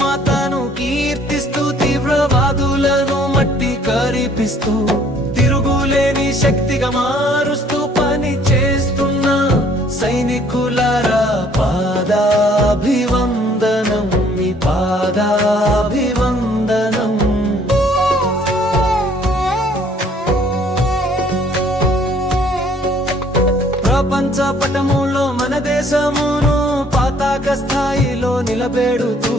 మాతను కీర్తిస్తూ తీవ్రవాదులను మట్టి కరిపిస్తూ తిరుగులేని శక్తిగా మారుస్తూ పని చేస్తున్న సైనికులారా పాదాభివందనం, మీ పాదాభివందనం. ప్రపంచ పటములో మన దేశమును పతాక స్థాయిలో నిలబెడుతూ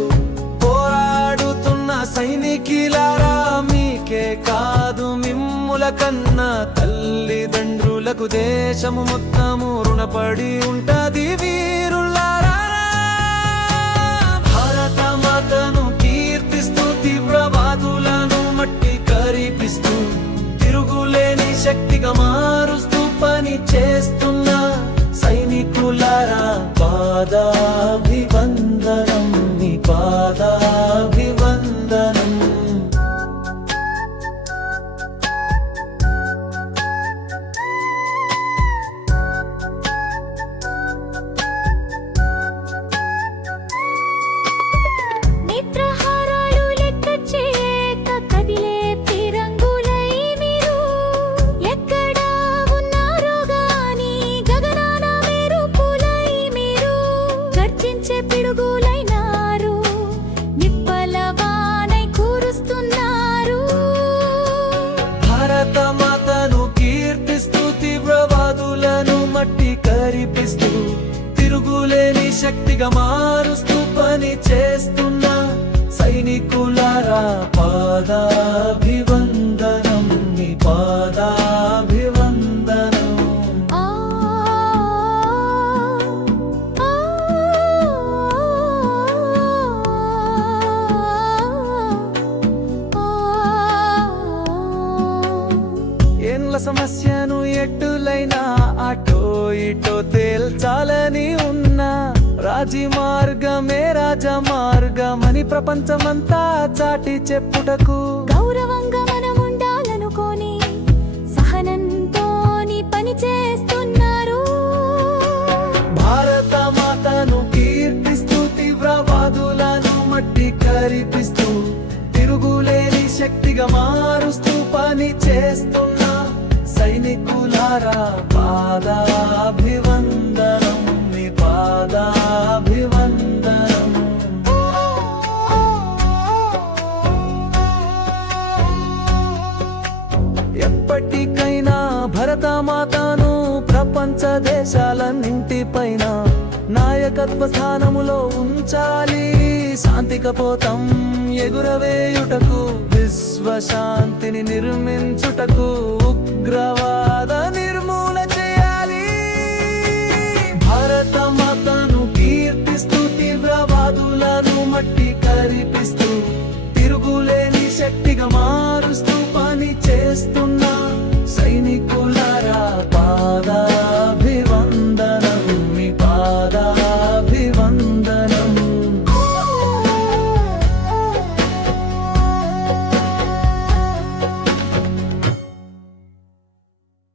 పోరాడుతున్న సైనికులారా, మీకే కాదు మిమ్ముల కన్నా తల్లిదండ్రులకు దేశము మొత్తము రుణపడి ఉంటది వీరులారా. భారత మాతను కీర్తిస్తూ తీవ్రవాదులను మట్టి కరిపిస్తూ తిరుగులేని శక్తిగా మారుస్తూ పని చేస్తున్న సైనికులారా పాదాభివందనం, మీ పాదాభివందనం. భారత మాతను కీర్తిస్తూ తీవ్రవాదులను మట్టి కరిపిస్తూ తిరుగులేని శక్తిగా మారుస్తూ పని చేస్తున్న సైనికులారా పాదాభివందనం, మీ పాదాభివందనం. ఏండ్ల సమస్యను ఎట్టులైనా అటో ఇటో తేల్చాలని ఉన్నా రాజమార్గమే రాజమార్గమని ప్రపంచమంతా చాటి చెప్పుటకు గౌరవంగా మనముండాలనుకోని సహనంతో పని చేస్తున్నారు. భారత మాతను కీర్తిస్తూ తీవ్రవాదులను మట్టి కరిపిస్తూ తిరుగులేని శక్తిగా మారుస్తూ పని చేస్తున్న సైనికులారా పాదాభివందనం, మీ పాదాభివందనం. ఎప్పటికైనా భరత మాతను ప్రపంచ దేశాలన్నింటిపైన నాయకత్వ స్థానములో ఉంచాలి. శాంతి కపోతం ఎగురవేయుటకు, విశ్వశాంతిని నిర్మించుటకు, ఉగ్రవాద నిర్మూల చేయాలి. భారత మాతను కీర్తిస్తూ తీవ్రవాదులను మట్టి కరిపిస్తూ తిరుగులేని శక్తిగా మారుస్తూ పని చేస్తున్న సైనికులారా పాదా